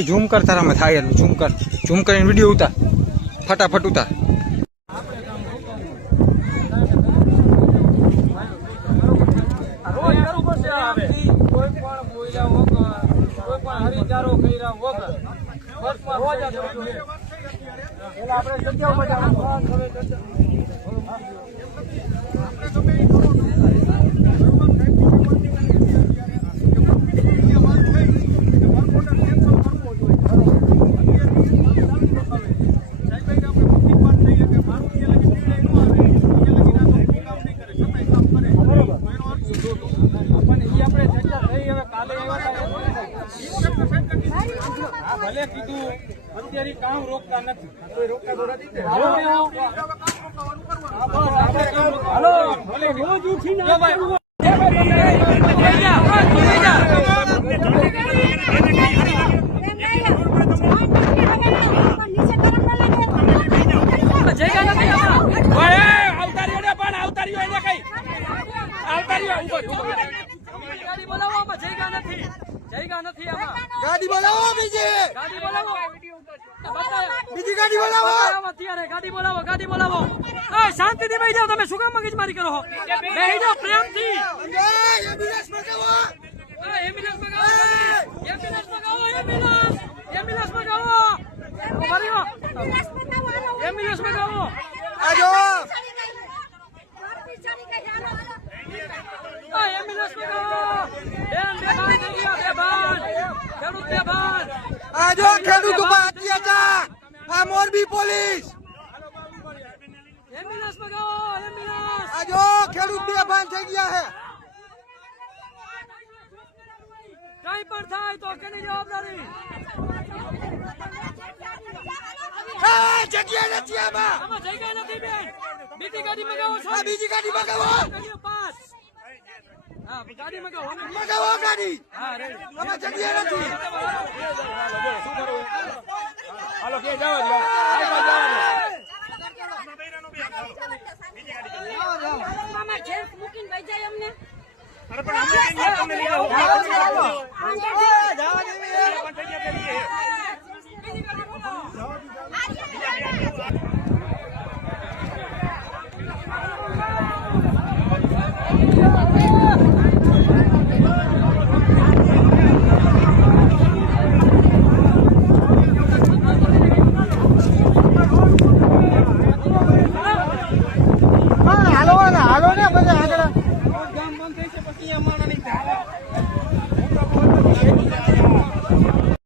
zoom કર તારામાં થાય ઝૂમ કરીને વિડીયો ઉતાર ફટાફટ ઉતાર ભલે કીધું અત્યારે કામ રોકતા નથી ગાડી બોલાવો બીજી ગાડી બોલાવો અત્યારે ગાડી બોલાવો શાંતિથી બેસી જાઓ તમે શું કામ મગજમારી કરો બેસી જાઓ પ્રેમથી એમ્બ્યુલન્સ મગાવો આજો આજો ખેડૂત ઉપર અત્યાચાર આ મોરબી પોલીસ એમ્બ્યુલન્સ મગાવો આજો ખેડૂત બેભાન થઈ ગયા છે કઈ પણ થાય તો કેની જવાબદારી જગ્યા નથી આમાં જગ્યા નથી બેન બીજી ગાડી મગાવો બીજી ગાડી મગાવો ગાડી મગાવો ગાડી આમાં જગ્યા નથી હાલો કે જાવ મામા જેન્સ બુકિંગ ભાઈ જાય અમને અરે પણ અમે તમને લઈ આવો